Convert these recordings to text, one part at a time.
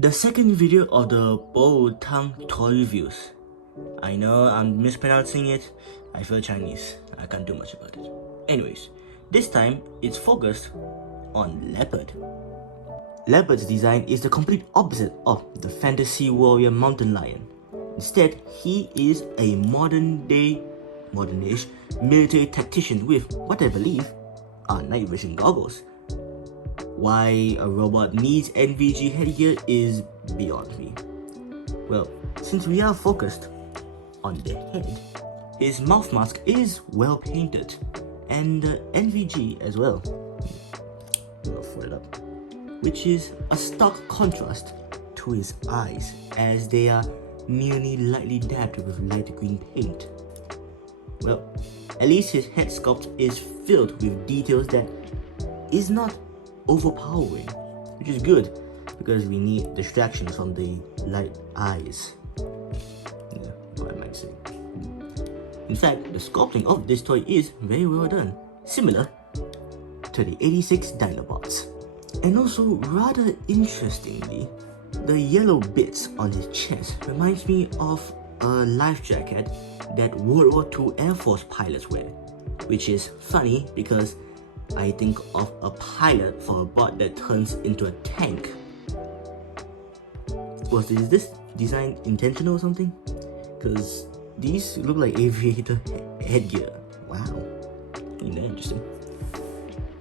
The second video of the Bold Tongue toy reviews. I know I'm mispronouncing it. I feel Chinese. I can't do much about it. Anyways, this time it's focused on Leopard. Leopard's design is the complete opposite of the fantasy warrior mountain lion. Instead, he is a modern-ish military tactician with what I believe are night vision goggles. Why a robot needs NVG headgear is beyond me. Well, since we are focused on the head, his mouth mask is well painted, and the NVG as well. I'll fold it up. Which is a stark contrast to his eyes, as they are merely lightly dabbed with light green paint. Well, at least his head sculpt is filled with details that is not overpowering, which is good because we need distractions from the light eyes. Yeah, what I might say. In fact, the sculpting of this toy is very well done, similar to the 86 Dinobots. And also, rather interestingly, the yellow bits on his chest reminds me of a life jacket that World War II Air Force pilots wear, which is funny because I think of a pilot for a bot that turns into a tank. Is this design intentional or something? Because these look like aviator headgear. Wow, interesting.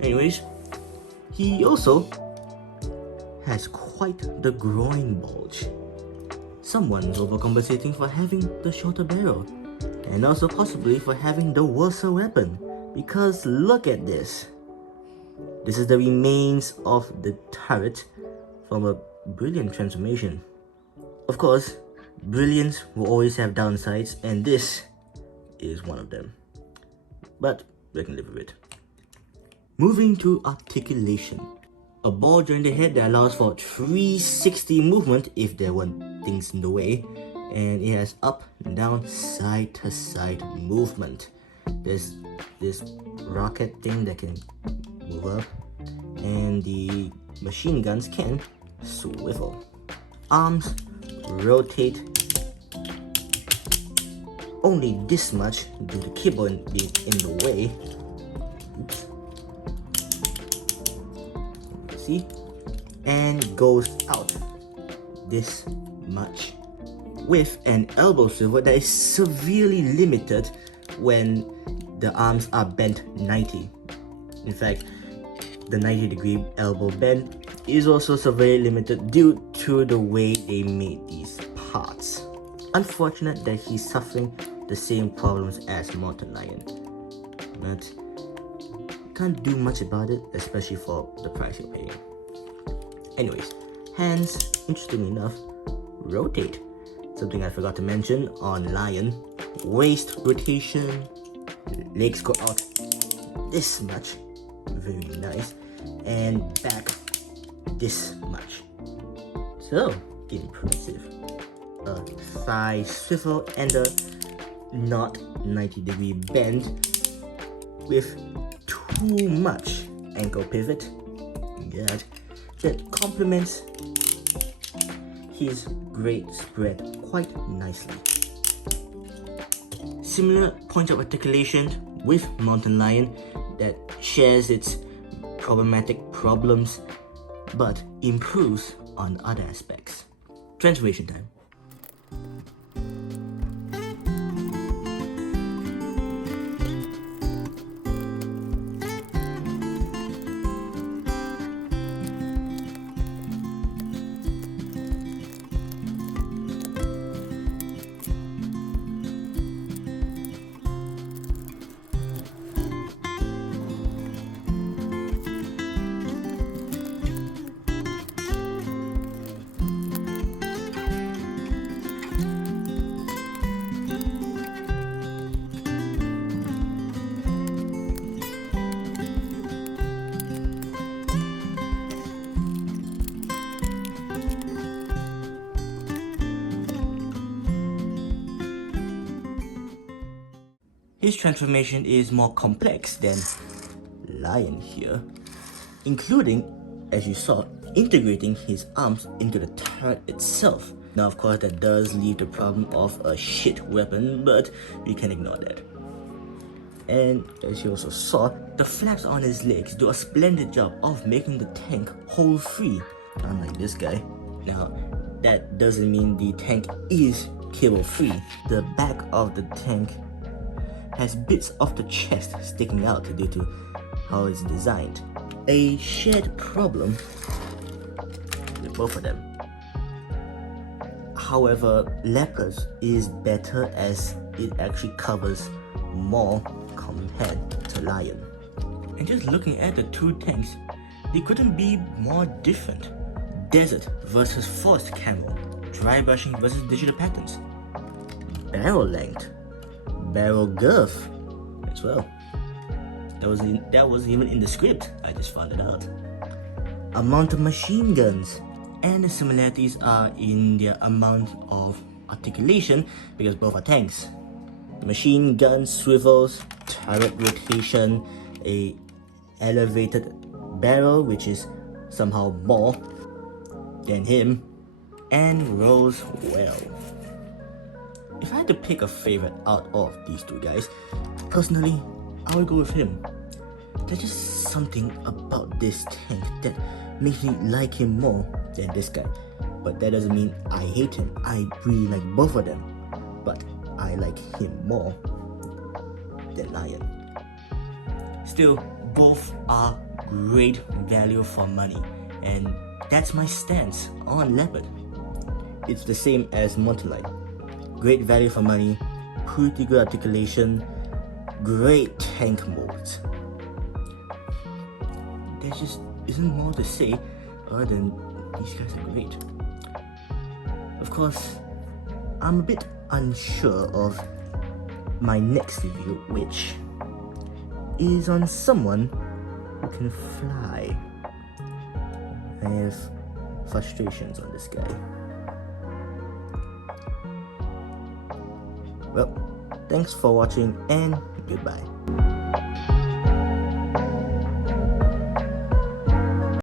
Anyways, he also has quite the groin bulge. Someone's overcompensating for having the shorter barrel, and also possibly for having the worse weapon, because look at this. This is the remains of the turret from a brilliant transformation. Of course, brilliance will always have downsides, and this is one of them. But we can live with it. Moving to articulation. A ball jointed head that allows for 360 movement if there weren't things in the way, and it has up, down, side to side movement. There's this rocket thing that can move up, and the machine guns can swivel. Arms rotate only this much due to keyboard being in the way. Oops. See? And goes out this much with an elbow swivel that is severely limited when the arms are bent 90. In fact, the 90-degree elbow bend is also severely limited due to the way they made these parts. Unfortunate that he's suffering the same problems as Mountain Lion, but can't do much about it, especially for the price you're paying. Anyways, hands, interestingly enough, rotate. Something I forgot to mention on Lion. Waist rotation, legs go out this much, very nice, and back this much. So, impressive. A thigh swivel and a not 90-degree bend with too much ankle pivot. That complements his great spread quite nicely. Similar point of articulation with Mountain Lion that shares its problematic problems but improves on other aspects. Transformation time. His transformation is more complex than Lion here, including, as you saw, integrating his arms into the turret itself. Now, of course, that does leave the problem of a shit weapon, but we can ignore that. And as you also saw, the flaps on his legs do a splendid job of making the tank hold free, unlike this guy. Now, that doesn't mean the tank is cable free. The back of the tank has bits of the chest sticking out due to how it's designed. A shared problem with both of them. However, Leopard's is better as it actually covers more compared to Lion. And just looking at the two tanks, they couldn't be more different. Desert versus forest camo, dry brushing versus digital patterns, barrel length, barrel girth as well. That was even in the script, I just found it out. Amount of machine guns, and the similarities are in their amount of articulation because both are tanks. The machine gun swivels, turret rotation, a elevated barrel which is somehow more than him, and rolls well. If I had to pick a favorite out of these two guys, personally, I would go with him. There's just something about this tank that makes me like him more than this guy. But that doesn't mean I hate him. I really like both of them. But I like him more than Lion. Still, both are great value for money. And that's my stance on Leopard. It's the same as Multilight. Great value for money, pretty good articulation, great tank modes. There just isn't more to say other than these guys are great. Of course, I'm a bit unsure of my next review, which is on someone who can fly. I have frustrations on this guy. Well, thanks for watching and goodbye.